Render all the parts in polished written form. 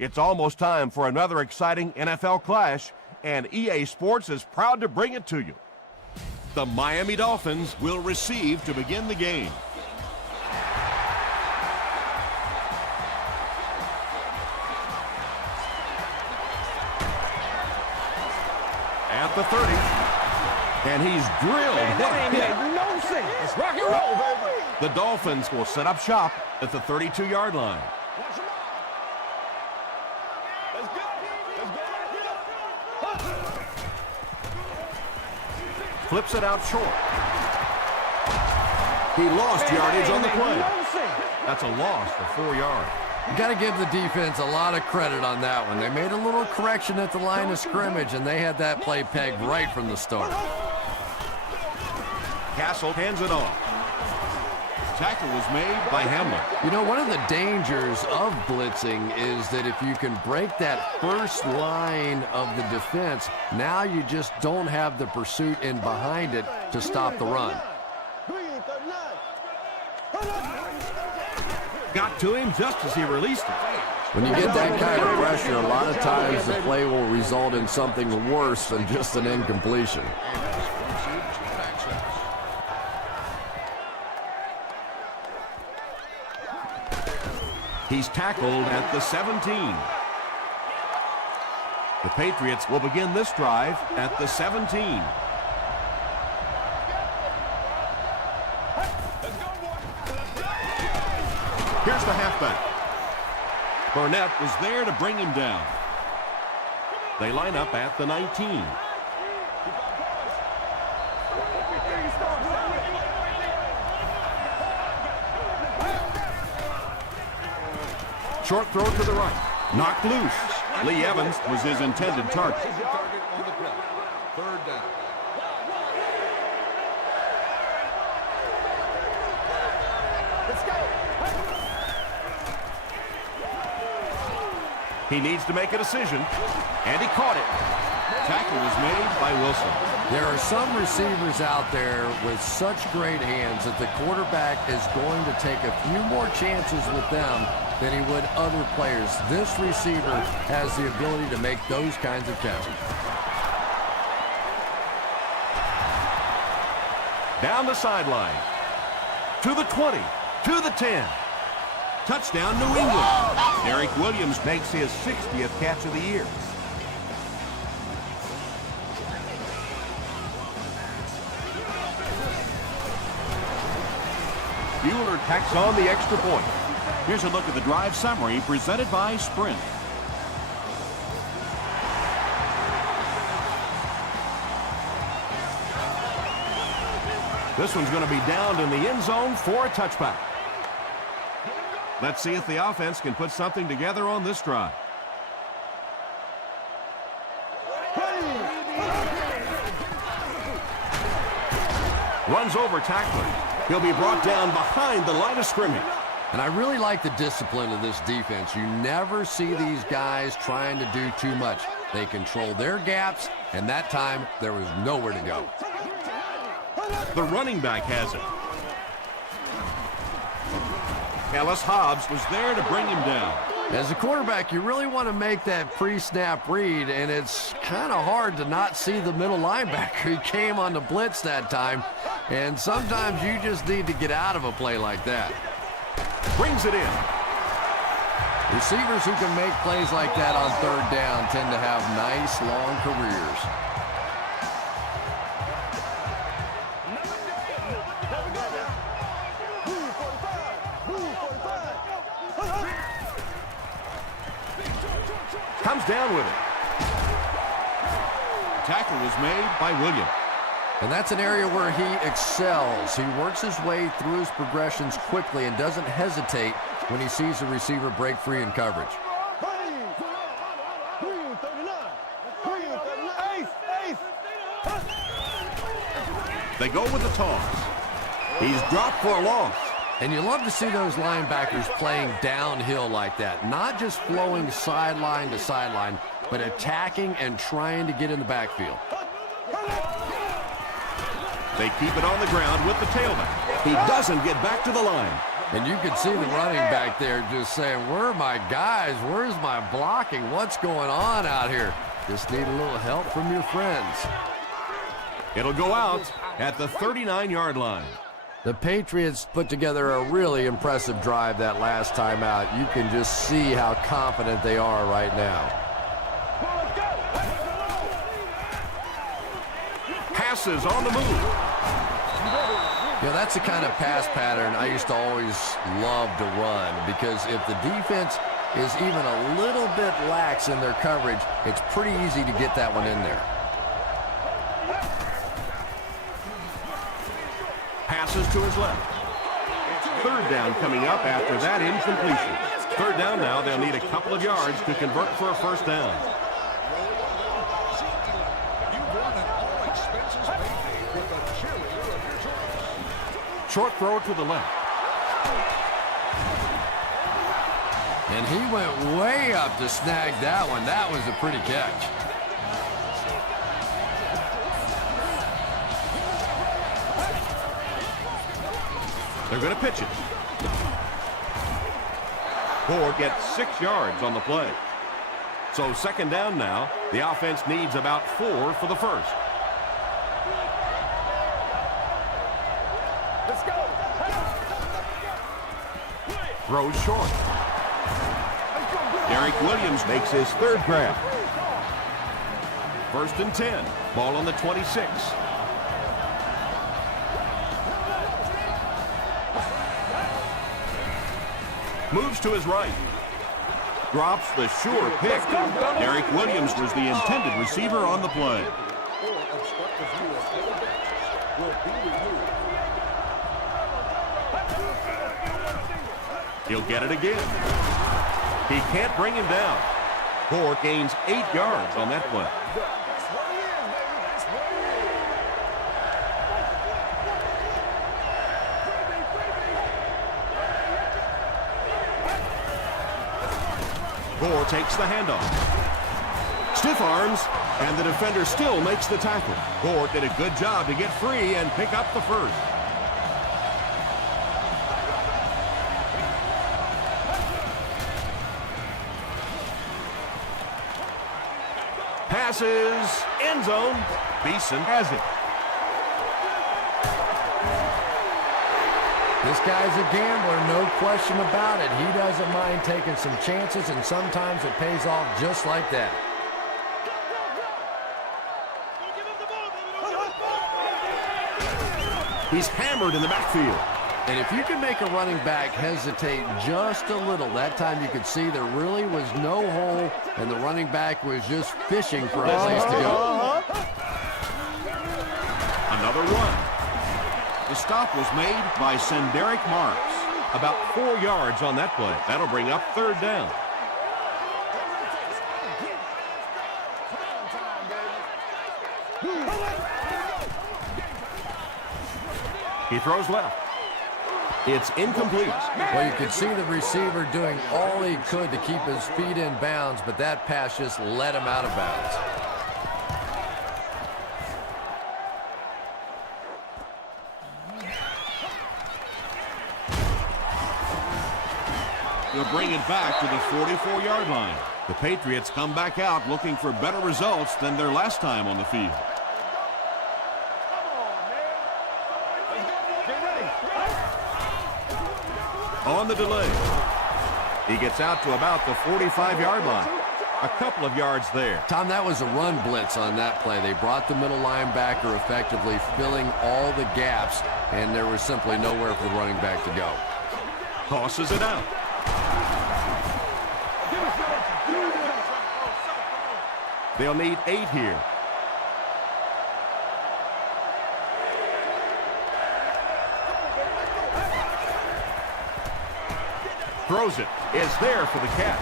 It's almost time for another exciting NFL clash, and EA Sports is proud to bring it to you. The Miami Dolphins will receive to begin the game. At the 30, and he's drilled. No sense. Rock and roll, baby. The Dolphins will set up shop at the 32-yard line. Flips it out short. He lost yardage on the play. That's a loss for 4 yards. You got to give the defense a lot of credit on that one. They made a little correction at the line of scrimmage, and they had that play pegged right from the start. Castle hands it off. Tackle was made by Hamlin. You know, one of the dangers of blitzing is that if you can break that first line of the defense, now you just don't have the pursuit in behind it to stop the run. Got to him just as he released it. When you get that kind of pressure, a lot of times the play will result in something worse than just an incompletion. He's tackled at the 17. The Patriots will begin this drive at the 17. Here's the halfback. Burnett was there to bring him down. They line up at the 19. Short throw to the right. Knocked loose. Lee Evans was his intended target. Third down. Let's go. He needs to make a decision, and he caught it. Tackle was made by Wilson. There are some receivers out there with such great hands that the quarterback is going to take a few more chances with them than he would other players. This receiver has the ability to make those kinds of catches. Down the sideline. To the 20. To the 10. Touchdown, New England. Derek Williams makes his 60th catch of the year. Bueller tacks on the extra point. Here's a look at the drive summary presented by Sprint. This one's going to be downed in the end zone for a touchback. Let's see if the offense can put something together on this drive. Runs over tackler. He'll be brought down behind the line of scrimmage. And I really like the discipline of this defense. You never see these guys trying to do too much. They control their gaps, and that time there was nowhere to go. The running back has it. Ellis Hobbs was there to bring him down. As a quarterback, you really want to make that pre-snap read, and it's kind of hard to not see the middle linebacker. He came on the blitz that time, and sometimes you just need to get out of a play like that. Brings it in. Receivers who can make plays like that on third down tend to have nice, long careers. Comes down with it. Tackle was made by Williams. And that's an area where he excels. He works his way through his progressions quickly and doesn't hesitate when he sees the receiver break free in coverage. They go with the toss. He's dropped for a loss. And you love to see those linebackers playing downhill like that, not just flowing sideline to sideline, but attacking and trying to get in the backfield. They keep it on the ground with the tailback. He doesn't get back to the line. And you can see the running back there just saying, where are my guys? Where's my blocking? What's going on out here? Just need a little help from your friends. It'll go out at the 39-yard line. The Patriots put together a really impressive drive that last time out. You can just see how confident they are right now. Passes on the move. You know, that's the kind of pass pattern I used to always love to run, because if the defense is even a little bit lax in their coverage, it's pretty easy to get that one in there. Passes to his left. Third down coming up after that incompletion. Third down now, they'll need a couple of yards to convert for a first down. Short throw to the left. And he went way up to snag that one. That was a pretty catch. They're going to pitch it. Ford gets 6 yards on the play. So second down now. The offense needs about 4 for the first. Let's go. Throws short. Derek Williams makes his third grab. First and 10. Ball on the 26. Moves to his right. Drops the sure pick. Derek Williams was the intended receiver on the play. He'll get it again. He can't bring him down. Ford gains 8 yards on that play. Gore takes the handoff. Stiff arms, and the defender still makes the tackle. Gore did a good job to get free and pick up the first. Passes, end zone. Beeson has it. This guy's a gambler, no question about it. He doesn't mind taking some chances, and sometimes it pays off just like that. He's hammered in the backfield. And if you can make a running back hesitate just a little, that time you could see there really was no hole, and the running back was just fishing for a place to go. Another run. The stop was made by Senderick Marks. About 4 yards on that play. That'll bring up third down. He throws left. It's incomplete. Well, you could see the receiver doing all he could to keep his feet in bounds, but that pass just let him out of bounds. They'll bring it back to the 44-yard line. The Patriots come back out looking for better results than their last time on the field. On the delay. He gets out to about the 45-yard line. A couple of yards there. Tom, that was a run blitz on that play. They brought the middle linebacker effectively filling all the gaps, and there was simply nowhere for the running back to go. Tosses it out. They'll need 8 here. Throws it. It's there for the catch.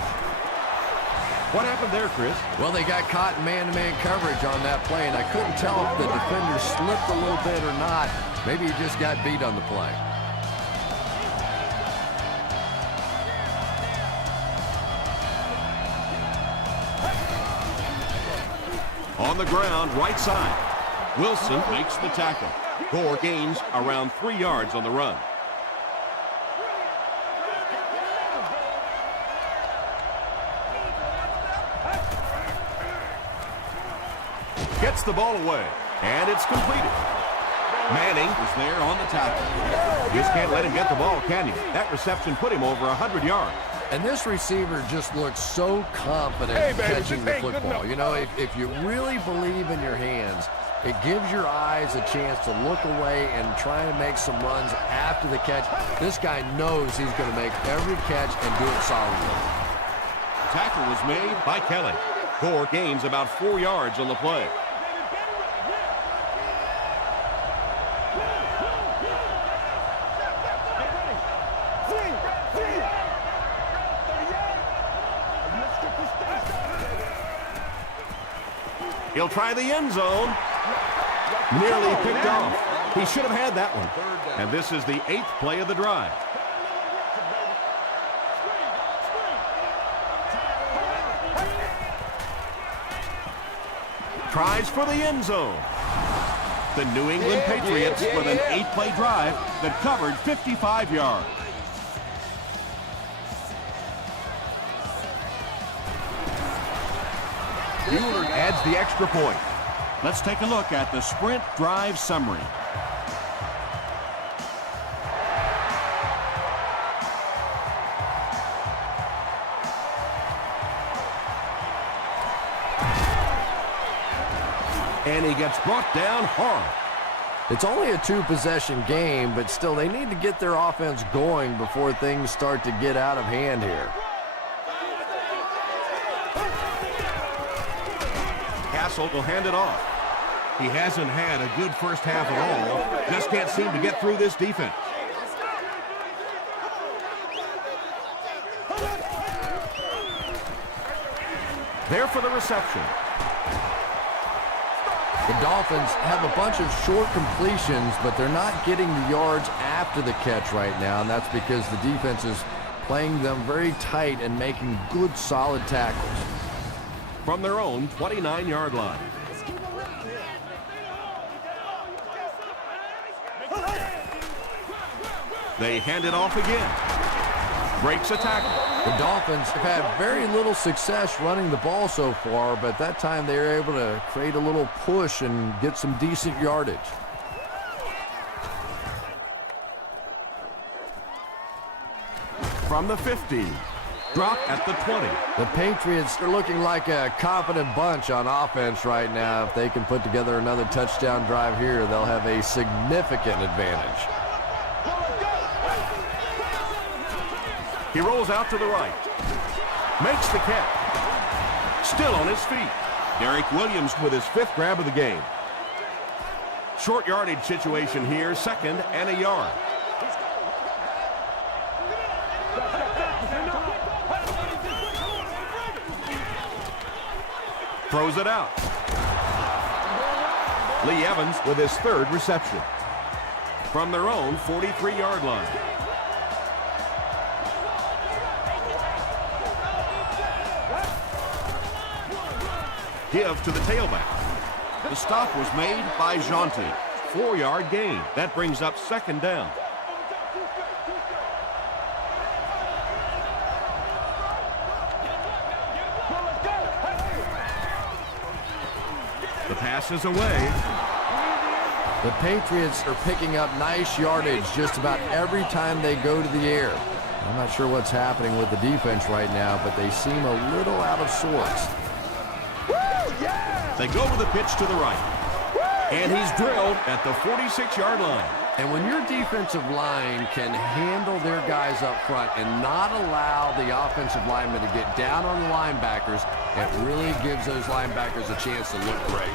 What happened there, Chris? Well, they got caught in man-to-man coverage on that play, and I couldn't tell if the defender slipped a little bit or not. Maybe he just got beat on the play. On the ground, right side. Wilson makes the tackle. Gore gains around 3 yards on the run. Gets the ball away, and it's completed. Manning is there on the tackle. You just can't let him get the ball, can you? That reception put him over 100 yards. And this receiver just looks so confident catching the football. You know, if you really believe in your hands, it gives your eyes a chance to look away and try and make some runs after the catch. This guy knows he's going to make every catch and do it solidly. Tackle was made by Kelly. Gore gains about 4 yards on the play. He'll try the end zone. Nearly picked off. He should have had that one. And this is the 8th play of the drive. Tries for the end zone. The New England Patriots with an 8-play drive that covered 55 yards. Bueller adds the extra point. Let's take a look at the sprint drive summary. And he gets brought down hard. It's only a 2-possession game, but still they need to get their offense going before things start to get out of hand here. Castle will hand it off. He hasn't had a good first half at all. Just can't seem to get through this defense. There for the reception. The Dolphins have a bunch of short completions, but they're not getting the yards after the catch right now, and that's because the defense is playing them very tight and making good, solid tackles. From their own 29-yard line. They hand it off again. Breaks a tackle. The Dolphins have had very little success running the ball so far, but that time they were able to create a little push and get some decent yardage. From the 50. Drop at the 20. The Patriots are looking like a confident bunch on offense right now. If they can put together another touchdown drive here, they'll have a significant advantage. He rolls out to the right. Makes the catch. Still on his feet. Derek Williams with his 5th grab of the game. Short yardage situation here, 2nd and a yard. Throws it out. Lee Evans with his 3rd reception. From their own 43-yard line. Give to the tailback. The stop was made by Jonte. 4-yard gain. That brings up 2nd down. The pass is away. The Patriots are picking up nice yardage just about every time they go to the air. I'm not sure what's happening with the defense right now, but they seem a little out of sorts. They go with a pitch to the right. And he's drilled at the 46-yard line. And when your defensive line can handle their guys up front and not allow the offensive linemen to get down on the linebackers, it really gives those linebackers a chance to look great.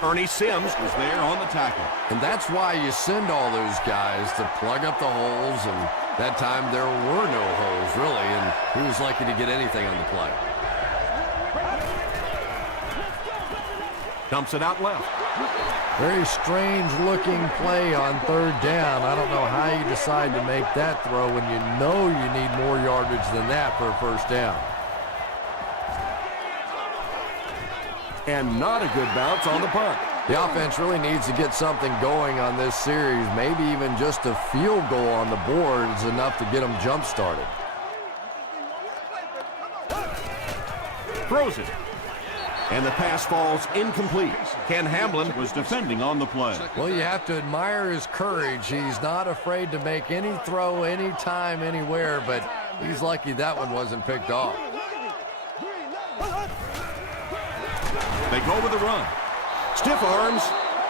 Ernie Sims was there on the tackle. And that's why you send all those guys to plug up the holes, and that time there were no holes, really, and he was lucky to get anything on the play. Dumps it out left. Very strange-looking play on 3rd down. I don't know how you decide to make that throw when you know you need more yardage than that for a 1st down. And not a good bounce on the punt. The offense really needs to get something going on this series. Maybe even just a field goal on the board is enough to get them jump-started. Throws it. And the pass falls incomplete. Ken Hamlin was defending on the play. Well, you have to admire his courage. He's not afraid to make any throw, anytime, anywhere, but he's lucky that one wasn't picked off. They go with a run. Stiff arms,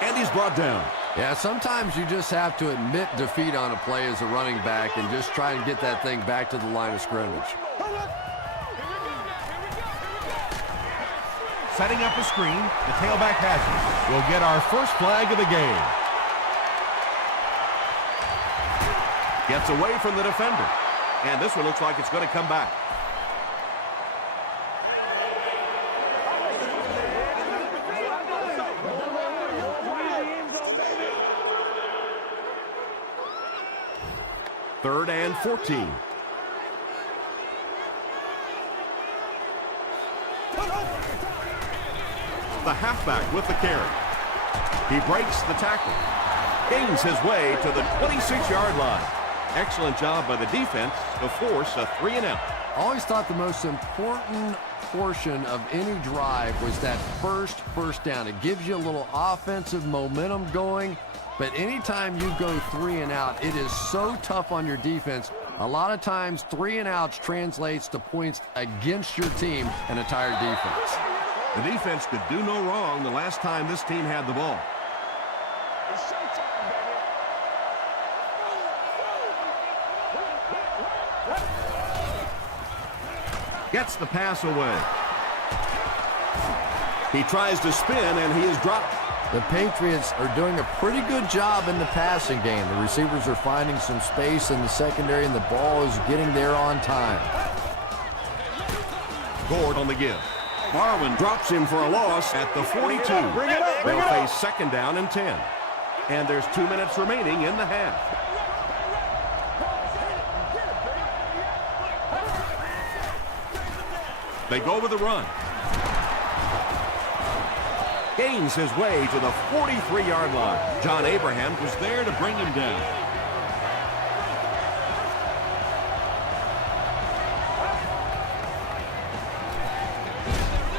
and he's brought down. Yeah, sometimes you just have to admit defeat on a play as a running back and just try and get that thing back to the line of scrimmage. Setting up a screen, the tailback has it. We'll get our first flag of the game. Gets away from the defender. And this one looks like it's going to come back. Third and 14. The halfback with the carry. He breaks the tackle. Gains his way to the 26-yard line. Excellent job by the defense to force a 3-and-out. I always thought the most important portion of any drive was that first down. It gives you a little offensive momentum going, but anytime you go 3-and-out, it is so tough on your defense. A lot of times 3-and-outs translates to points against your team and a tired defense. The defense could do no wrong the last time this team had the ball. Gets the pass away. He tries to spin, and he is dropped. The Patriots are doing a pretty good job in the passing game. The receivers are finding some space in the secondary, and the ball is getting there on time. Gord on the give. Marwin drops him for a loss at the 42. They'll face second down and 10. And there's 2 minutes remaining in the half. They go with a run. Gains his way to the 43-yard line. John Abraham was there to bring him down.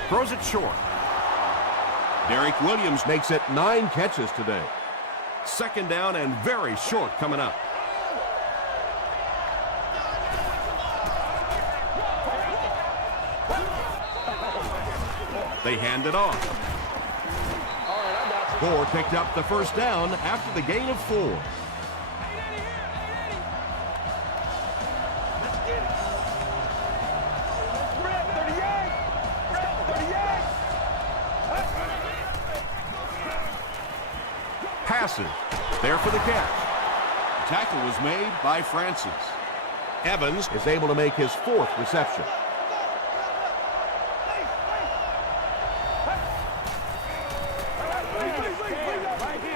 Throws it short. Derek Williams makes it 9 catches today. Second down and very short coming up. They hand it off. Gore picked up the first down after the gain of 4. Passes. There for the catch. The tackle was made by Francis. Evans is able to make his 4th reception.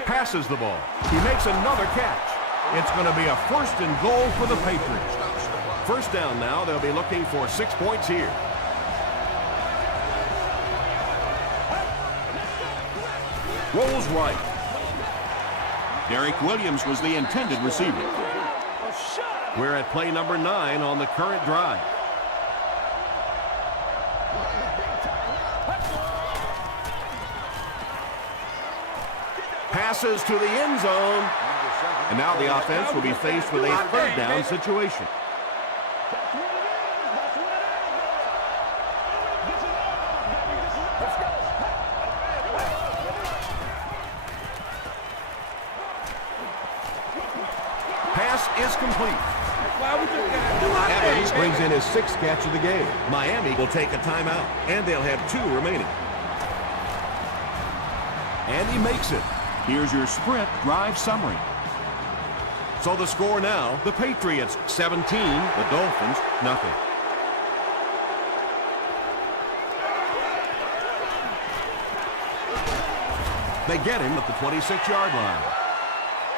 Passes the ball. He makes another catch. It's going to be a 1st and goal for the Patriots. First down now. They'll be looking for 6 points here. Rolls right. Derek Williams was the intended receiver. We're at play number 9 on the current drive. Passes to the end zone. And now the offense will be faced with a 3rd down situation. Pass is complete. Evans brings in his 6th catch of the game. Miami will take a timeout, and they'll have 2 remaining. And he makes it. Here's your sprint drive summary. So the score now, the Patriots 17, the Dolphins nothing. They get him at the 26-yard line.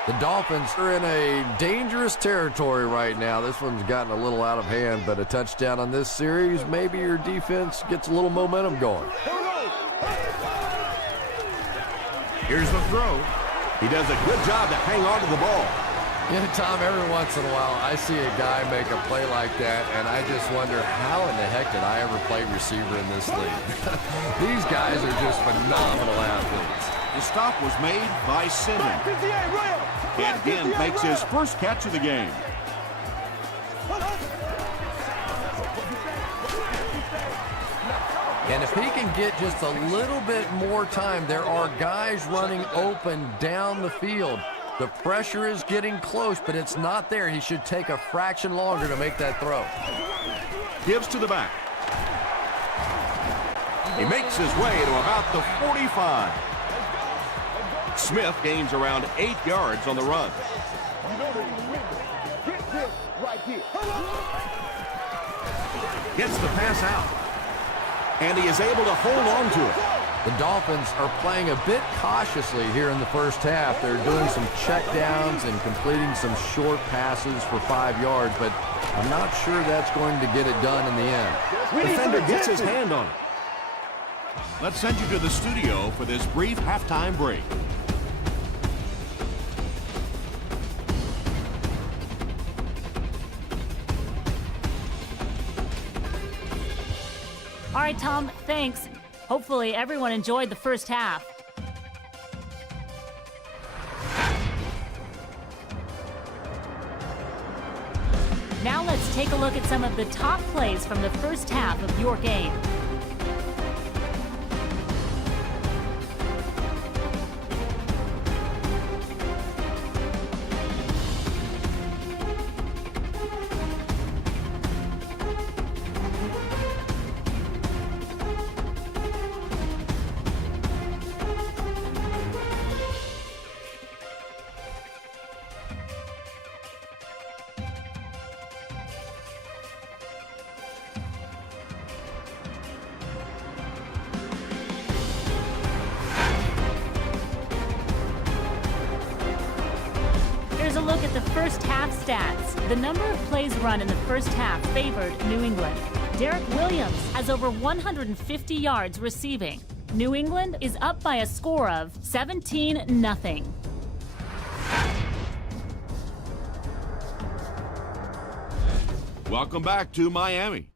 The Dolphins are in a dangerous territory right now. This one's gotten a little out of hand, but a touchdown on this series, maybe your defense gets a little momentum going. Here's the throw. He does a good job to hang on to the ball. Yeah, Tom, every once in a while, I see a guy make a play like that, and I just wonder, how in the heck did I ever play receiver in this league? These guys are just phenomenal athletes. The stop was made by Simmons. And again makes his first catch of the game. And if he can get just a little bit more time, there are guys running open down the field. The pressure is getting close, but it's not there. He should take a fraction longer to make that throw. Gives to the back. He makes his way to about the 45. Smith gains around 8 yards on the run. Gets the pass out. And he is able to hold on to it. The Dolphins are playing a bit cautiously here in the first half. They're doing some checkdowns and completing some short passes for 5 yards, but I'm not sure that's going to get it done in the end. Defender gets his hand on it. Let's send you to the studio for this brief halftime break. All right, Tom, thanks. Hopefully everyone enjoyed the first half. Now let's take a look at some of the top plays from the first half of your game. Here's a look at the first half stats. The number of plays run in the first half favored New England. Derek Williams has over 150 yards receiving. New England is up by a score of 17-0. Welcome back to Miami.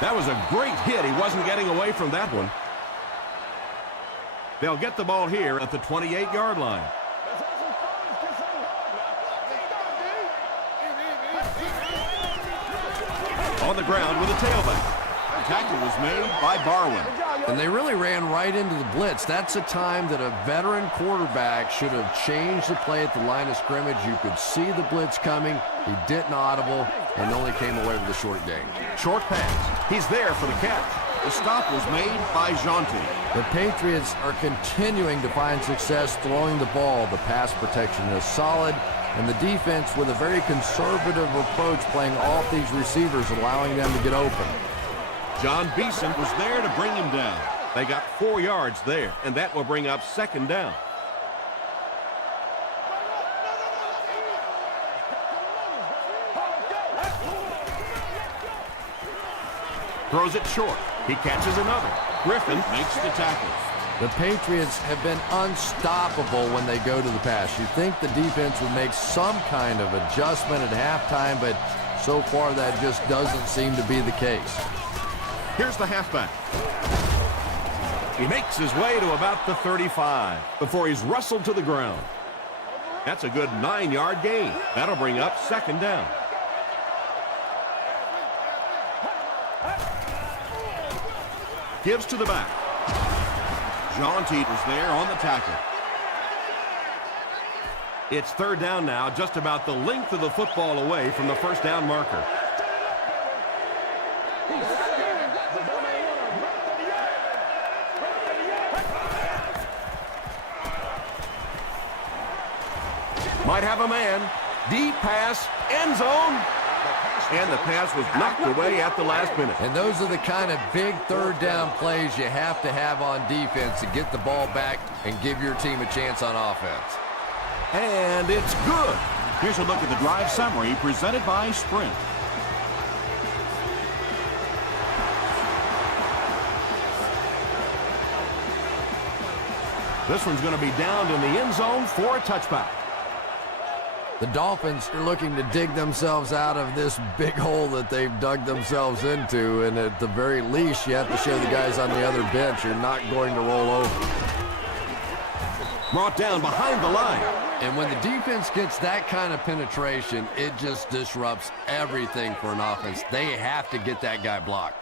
That was a great hit. He wasn't getting away from that one. They'll get the ball here at the 28-yard line. On the ground with a tailback. The tackle was made by Barwin. And they really ran right into the blitz. That's a time that a veteran quarterback should have changed the play at the line of scrimmage. You could see the blitz coming. He didn't audible and only came away with a short gain. Short pass. He's there for the catch. The stop was made by Jonty. The Patriots are continuing to find success throwing the ball. The pass protection is solid, and the defense with a very conservative approach playing off these receivers, allowing them to get open. John Beeson was there to bring him down. They got 4 yards there, and that will bring up second down. Throws it short. He catches another. Griffin makes the tackle. The Patriots have been unstoppable when they go to the pass. You'd think the defense would make some kind of adjustment at halftime, but so far that just doesn't seem to be the case. Here's the halfback. He makes his way to about the 35 before he's wrestled to the ground. That's a good 9-yard gain. That'll bring up second down. Gives to the back. Jonty was there on the tackle. It's third down now, just about the length of the football away from the first down marker. Might have a man. Deep pass, end zone. And the pass was knocked away at the last minute. And those are the kind of big third down plays you have to have on defense to get the ball back and give your team a chance on offense. And it's good. Here's a look at the drive summary presented by Sprint. This one's going to be downed in the end zone for a touchback. The Dolphins are looking to dig themselves out of this big hole that they've dug themselves into, and at the very least, you have to show the guys on the other bench you're not going to roll over. Brought down behind the line. And when the defense gets that kind of penetration, it just disrupts everything for an offense. They have to get that guy blocked.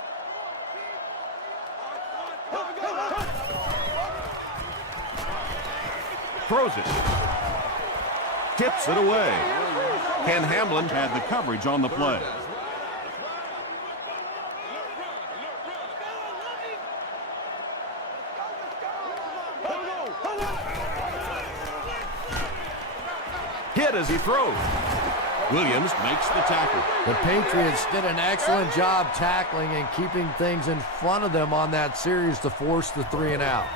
Throws it. Tips it away. Ken Hamlin had the coverage on the play. Hit as he throws. Williams makes the tackle. The Patriots did an excellent job tackling and keeping things in front of them on that series to force the 3 and out.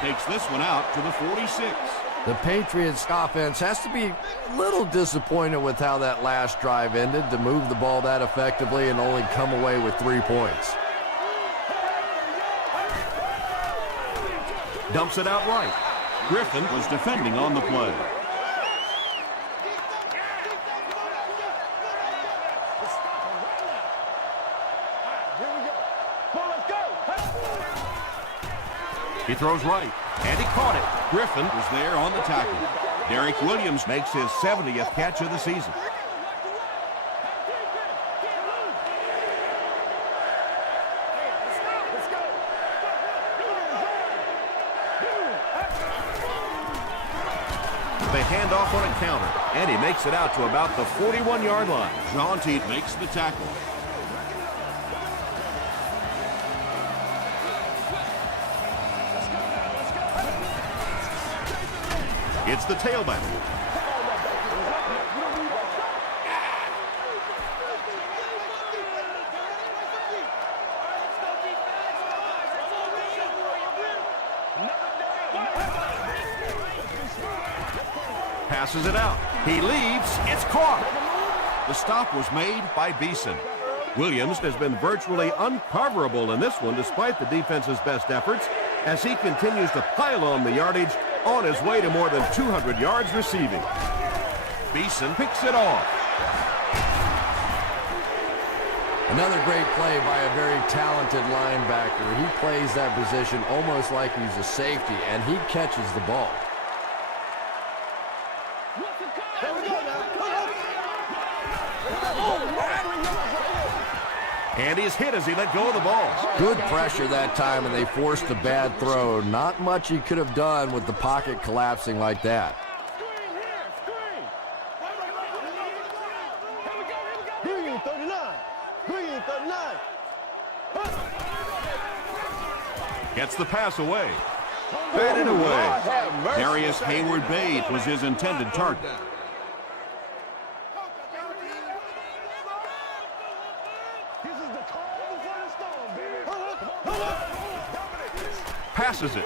Takes this one out to the 46. The Patriots offense has to be a little disappointed with how that last drive ended to move the ball that effectively and only come away with 3 points. Dumps it out right. Griffin was defending on the play. He throws right, and he caught it. Griffin was there on the tackle. Derek Williams makes his 70th catch of the season. They hand off on a counter, and he makes it out to about the 41-yard line. Jaunty makes the tackle. It's the tailback. Passes it out. He leaves. It's caught. The stop was made by Beeson. Williams has been virtually uncoverable in this one despite the defense's best efforts as he continues to pile on the yardage on his way to more than 200 yards receiving. Beeson picks it off. Another great play by a very talented linebacker. He plays that position almost like he's a safety, and he catches the ball. And he's hit as he let go of the ball. Good pressure that time, and they forced a bad throw. Not much he could have done with the pocket collapsing like that. Gets the pass away. Batted away. Darius Hayward-Bay was his intended target. Passes it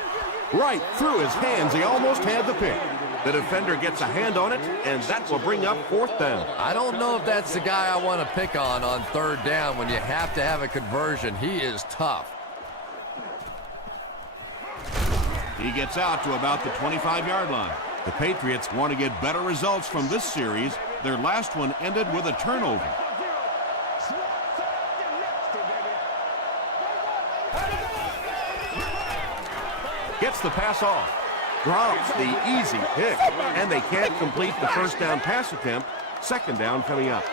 right through his hands. He almost had the pick. The defender gets a hand on it, and that will bring up 4th down. I don't know if that's the guy I want to pick on 3rd down when you have to have a conversion. He is tough. He gets out to about the 25-yard line. The Patriots want to get better results from this series. Their last one ended with a turnover. Gets the pass off. Drops the easy pick. And they can't complete the 1st down pass attempt. 2nd down coming up.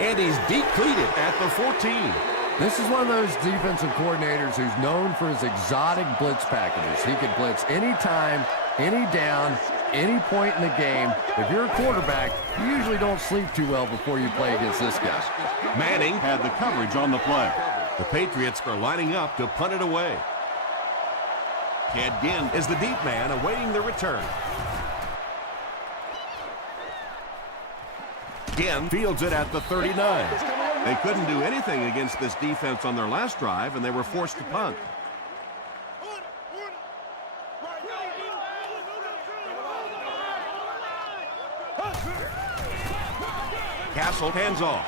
And he's depleted at the 14. This is one of those defensive coordinators who's known for his exotic blitz packages. He can blitz anytime, any down, any point in the game. If you're a quarterback, you usually don't sleep too well before you play against this guy. Manning had the coverage on the play. The Patriots are lining up to punt it away. Ted Ginn is the deep man awaiting the return. Ginn fields it at the 39. They couldn't do anything against this defense on their last drive, and they were forced to punt. Castle hands off.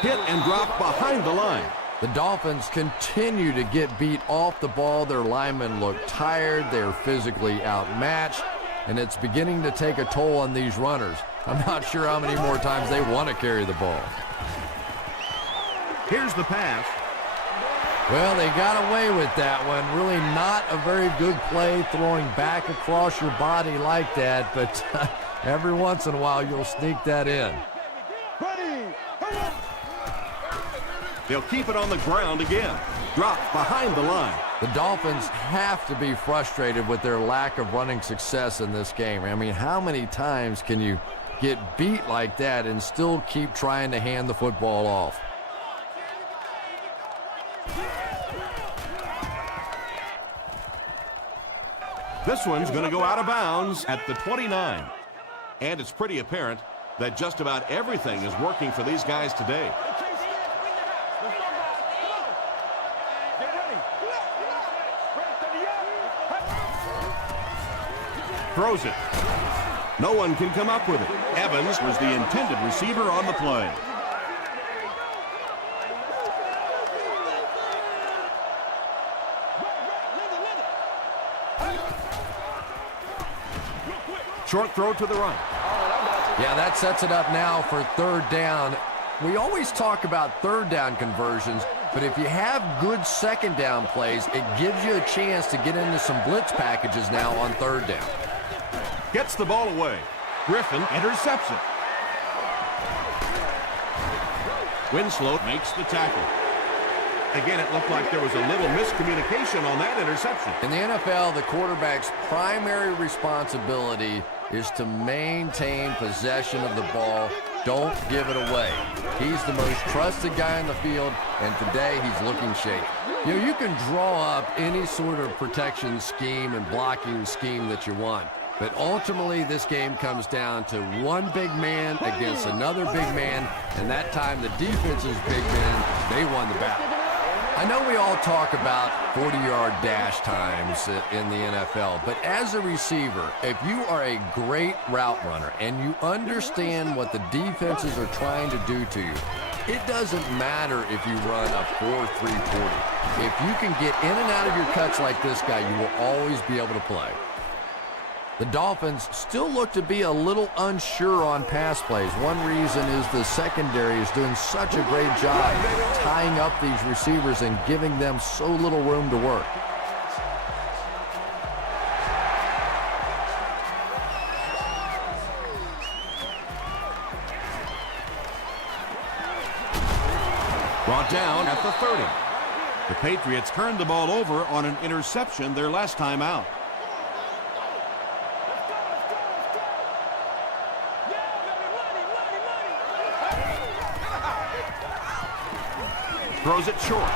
Hit and drop behind the line. The Dolphins continue to get beat off the ball. Their linemen look tired. They're physically outmatched, and it's beginning to take a toll on these runners. I'm not sure how many more times they want to carry the ball. Here's the pass. Well, they got away with that one. Really not a very good play throwing back across your body like that, but every once in a while you'll sneak that in. They'll keep it on the ground again. Dropped behind the line. The Dolphins have to be frustrated with their lack of running success in this game. I mean, how many times can you get beat like that and still keep trying to hand the football off? This one's going to go out of bounds at the 29. And it's pretty apparent that just about everything is working for these guys today. Throws it. No one can come up with it. Evans was the intended receiver on the play. Short throw to the right. Yeah, that sets it up now for third down. We always talk about third down conversions, but if you have good second down plays, it gives you a chance to get into some blitz packages now on third down. Gets the ball away. Griffin intercepts it. Winslow makes the tackle. Again, it looked like there was a little miscommunication on that interception. In the NFL, the quarterback's primary responsibility is to maintain possession of the ball. Don't give it away. He's the most trusted guy in the field, and today he's looking shaky. You know, you can draw up any sort of protection scheme and blocking scheme that you want, but ultimately this game comes down to one big man against another big man, and that time the defense's big men, they won the battle. I know we all talk about 40-yard dash times in the NFL, but as a receiver, if you are a great route runner and you understand what the defenses are trying to do to you, it doesn't matter if you run a 4.340. If you can get in and out of your cuts like this guy, you will always be able to play. The Dolphins still look to be a little unsure on pass plays. One reason is the secondary is doing such a great job tying up these receivers and giving them so little room to work. Brought down at the 30. The Patriots turned the ball over on an interception their last time out. Throws it short.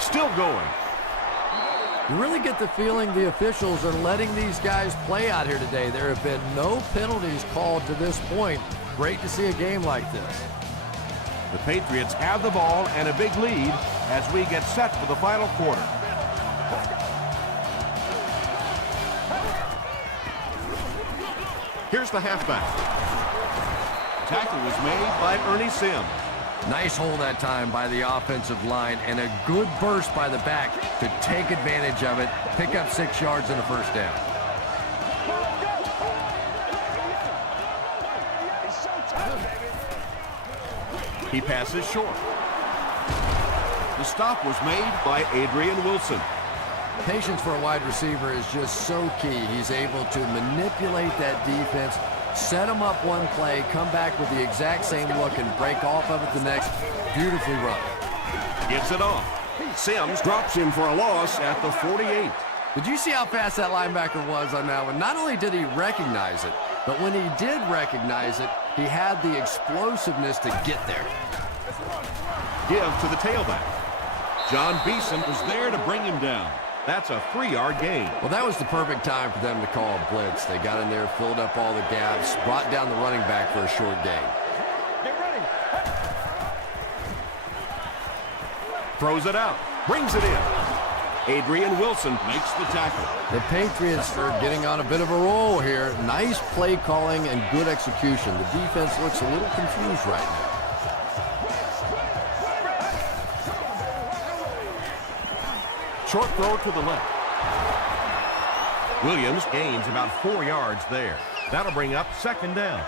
Still going. You really get the feeling the officials are letting these guys play out here today. There have been no penalties called to this point. Great to see a game like this. The Patriots have the ball and a big lead as we get set for the final quarter. Here's the halfback. Tackle was made by Ernie Sims. Nice hold that time by the offensive line and a good burst by the back to take advantage of it, pick up 6 yards and a first down. He passes short. The stop was made by Adrian Wilson. Patience for a wide receiver is just so key. He's able to manipulate that defense, set them up one play, come back with the exact same look, and break off of it the next. Beautifully run. Gets it off. Sims drops him for a loss at the 48. Did you see how fast that linebacker was on that one? Not only did he recognize it, but when he did recognize it, he had the explosiveness to get there. Give to the tailback. John Beeson was there to bring him down. That's a 3-yard gain. Well, that was the perfect time for them to call a blitz. They got in there, filled up all the gaps, brought down the running back for a short gain. Get ready. Throws it out. Brings it in. Adrian Wilson makes the tackle. The Patriots are getting on a bit of a roll here. Nice play calling and good execution. The defense looks a little confused right now. Short throw to the left. Williams gains about 4 yards there. That'll bring up second down.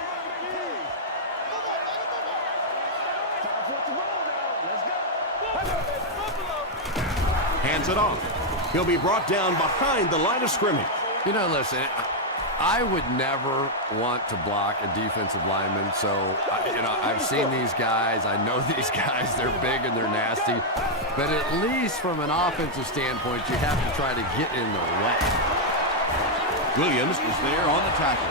Hands it off. He'll be brought down behind the line of scrimmage. You know, listen, I would never want to block a defensive lineman. So, I've seen these guys. I know these guys. They're big and they're nasty. But at least from an offensive standpoint, you have to try to get in their way. Williams is there on the tackle.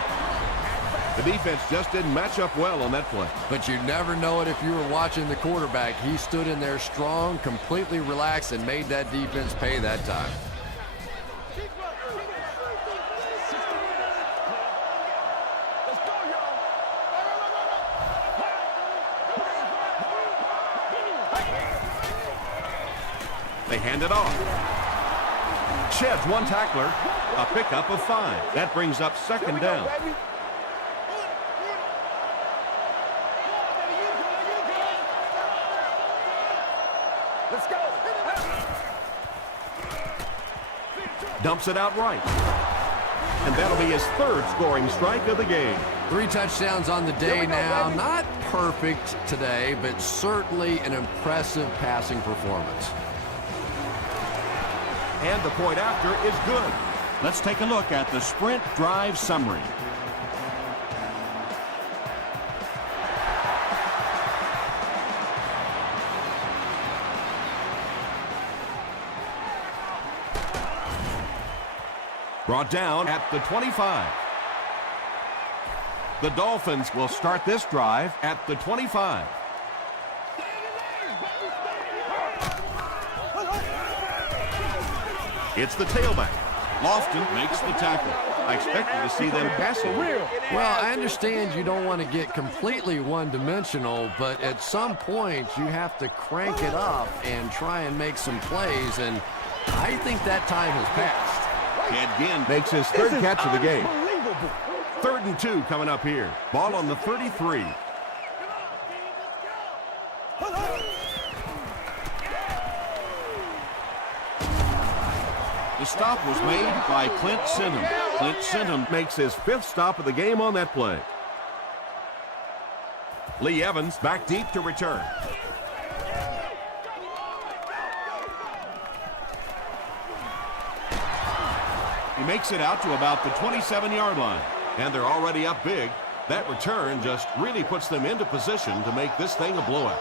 The defense just didn't match up well on that play. But you never know it if you were watching the quarterback. He stood in there strong, completely relaxed, and made that defense pay that time. They hand it off. Sheds one tackler. A pickup of 5. That brings up second down. Let's go. Dumps it out right. And that'll be his 3rd scoring strike of the game. 3 touchdowns on the day now. Not perfect today, but certainly an impressive passing performance. And the point after is good. Let's take a look at the sprint drive summary. Brought down at the 25. The Dolphins will start this drive at the 25. It's the tailback. Lofton makes the tackle. I expected to see them passing. Well, I understand you don't want to get completely one-dimensional, but at some point you have to crank it up and try and make some plays, and I think that time has passed. Again makes his 3rd catch of the game. 3rd and 2 coming up here. Ball on the 33. The stop was made by Clint Sinham. Clint Sinham makes his 5th stop of the game on that play. Lee Evans back deep to return. He makes it out to about the 27-yard line. And they're already up big. That return just really puts them into position to make this thing a blowout.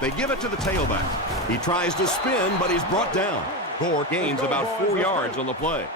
They give it to the tailback. He tries to spin, but he's brought down. Gore gains about 4 yards on the play.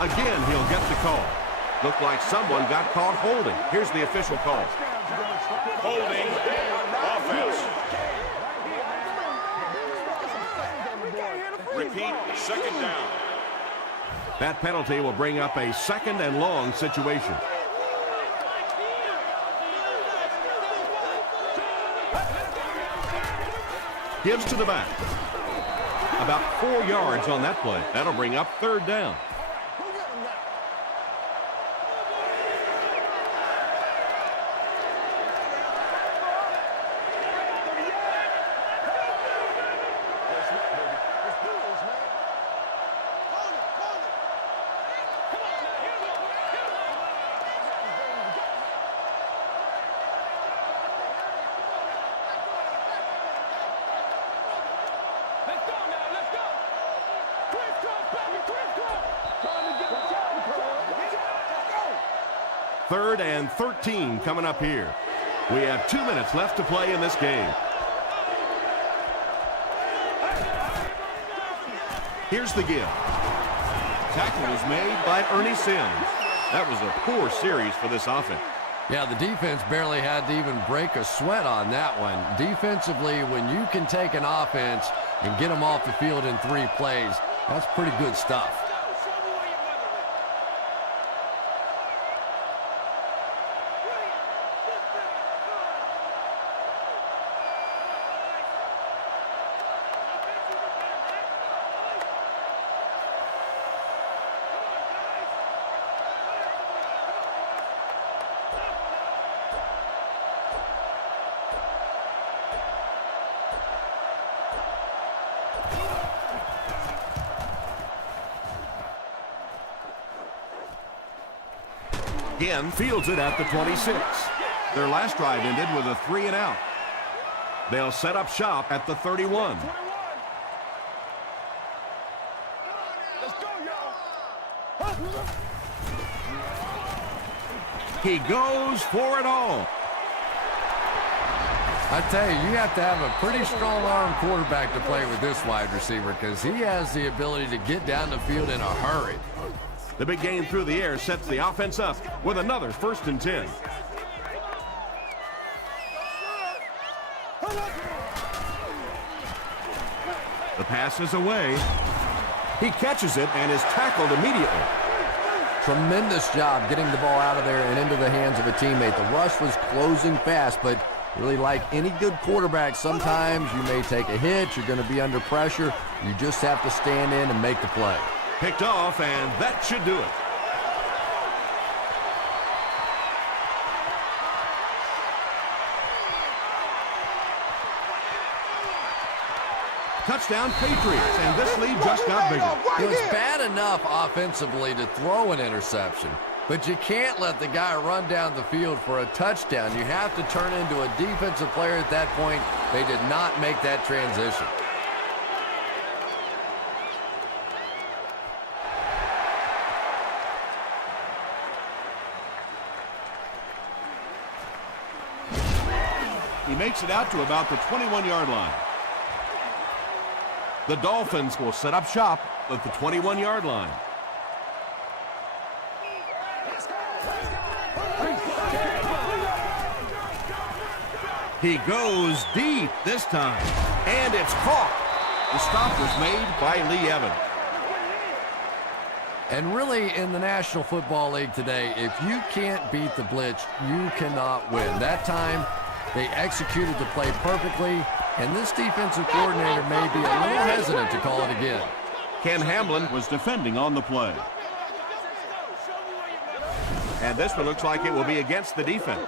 Again, he'll get the call. Looked like someone got caught holding. Here's the official call. Holding offense. Repeat, second down. That penalty will bring up a 2nd and long situation. Gives to the back. About 4 yards on that play. That'll bring up 3rd down. Third and 13 coming up here. We have 2 minutes left to play in this game. Here's the give. Tackle was made by Ernie Sims. That was a poor series for this offense. Yeah, the defense barely had to even break a sweat on that one. Defensively, when you can take an offense and get them off the field in 3 plays, that's pretty good stuff. Again, fields it at the 26. Their last drive ended with a 3-and-out. They'll set up shop at the 31. He goes for it all. I tell you have to have a pretty strong arm quarterback to play with this wide receiver because he has the ability to get down the field in a hurry. The big game through the air sets the offense up with another 1st and 10. The pass is away. He catches it and is tackled immediately. Tremendous job getting the ball out of there and into the hands of a teammate. The rush was closing fast, but really like any good quarterback, sometimes you may take a hit. You're going to be under pressure. You just have to stand in and make the play. Picked off, and that should do it. Touchdown Patriots, and this lead just got bigger. It was bad enough offensively to throw an interception, but you can't let the guy run down the field for a touchdown. You have to turn into a defensive player at that point. They did not make that transition. He makes it out to about the 21-yard line. The Dolphins will set up shop at the 21-yard line. He goes deep this time, and it's caught. The stop was made by Lee Evans. And really, in the National Football League today, if you can't beat the blitz, you cannot win. That time, they executed the play perfectly, and this defensive coordinator may be a little hesitant to call it again. Ken Hamlin was defending on the play. And this one looks like it will be against the defense.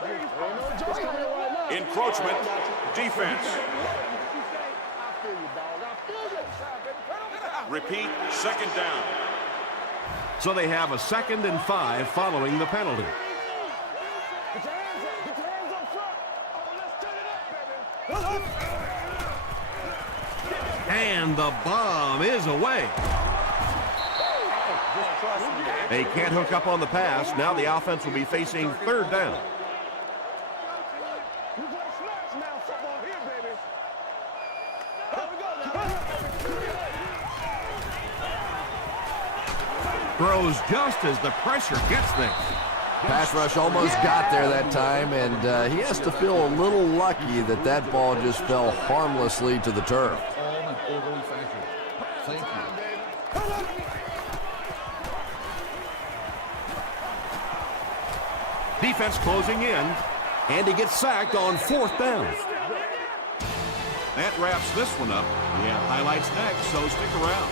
Encroachment, defense. Repeat, 2nd down. So they have a 2nd and 5 following the penalty. And the bomb is away. They can't hook up on the pass. Now the offense will be facing 3rd down. Throws just as the pressure gets there. Pass rush almost got there that time, and he has to feel a little lucky that that ball just fell harmlessly to the turf. Thank you. Defense closing in, and he gets sacked on 4th down. That wraps this one up. We have highlights next, so stick around.